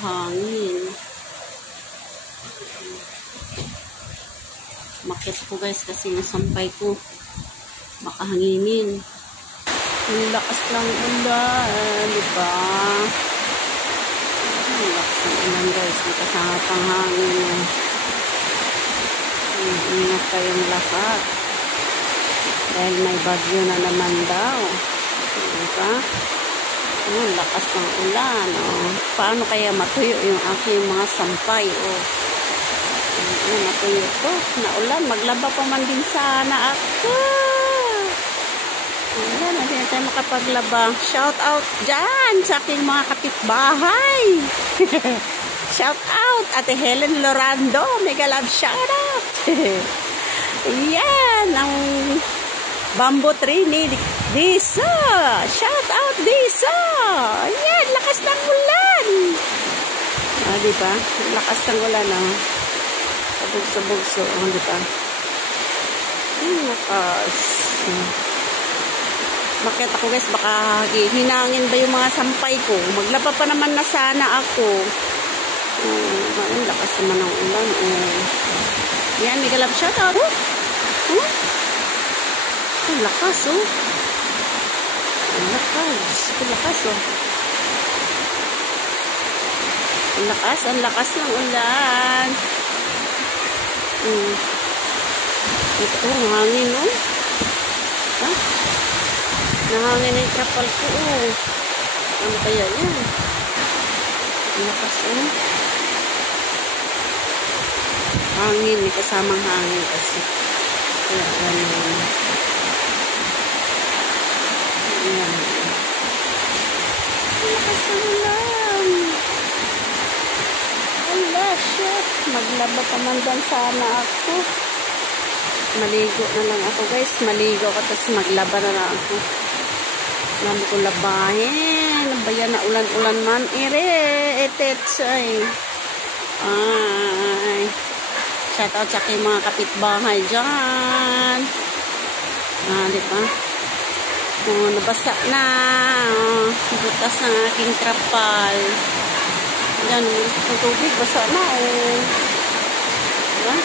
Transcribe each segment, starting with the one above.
hangin. Makit ko guys kasi yung sampay ko makahanginin. Ang lakas ng ulan, diba? Ang lakas ng ulan guys, may kasama pang hangin. Ingat kayong lahat dahil may bagyo na naman daw, diba? Ang lakas ng ulan, oh. Paano kaya matuyo yung aking mga sampay, oh. Matuyo to na ulan, maglaba pa man din sana ako. Ayan, hindi na tayo makapaglaba. Shout out dyan sa aking mga kapitbahay. Shout out Ate Helen Lorando, mega love shout out. Yan ang bamboo tree ni Disa. Shout out Disa. Yan, lakas ng ulan. Diba? Lakas ng ulan, oh. Sabog-sabog-so, diba? Lakas. Bakit ako guys, baka hinangin ba yung mga sampay ko? Maglaba pa naman na sana ako. Ang lakas naman ng ulan. Yan, mega love shout out. Ang lakas, oh. Ang lakas. Ang lakas, oh. Ang lakas ng ulan. Ito, hangin, oh. Ha? Nahangin na yung trapal ko, oh. Ano kaya yan? Ang lakas, oh. Hangin, may kasamang hangin kasi. Kaya, ano. Ayan. Ang lakas ng ulan. Ala, shit. Maglaba pa man dan sana ako. Maligo na lang ako, guys. Maligo ako, tapos maglaba na lang ako. Lami ko labahin. Bayan na ulan-ulan man. Etetsay. Ay. Shout out sa aking mga kapitbahay dyan. Diba? Nabasa na. Butas ng aking trapal. Yan, yung tubig, basa na, oh. Diba?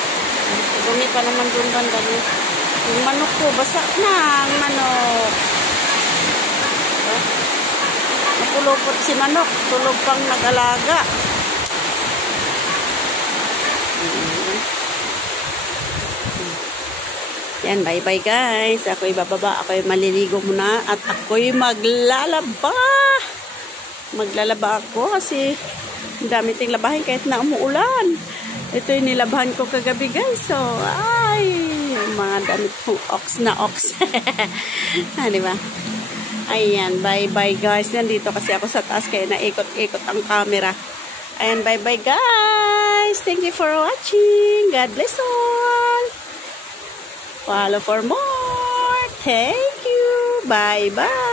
Bumi pa naman doon banda. Yung manok ko, basa na ang manok. Diba? Napulupot si manok. Tulog pang nag-alaga. Yan, bye-bye guys. Ako'y bababa. Ako'y maliligo muna. At ako'y maglalaba. Maglalaba ako kasi ang dami ting labahin kahit na umuulan. Ito yung nilabahan ko kagabi guys. So, ay, mga damit kong ox na ox. Diba? Ayan, bye-bye guys. Nandito kasi ako sa taas kaya naikot-ikot ang camera. Ayan, bye-bye guys. Thank you for watching. God bless all. Follow for more. Thank you. Bye-bye.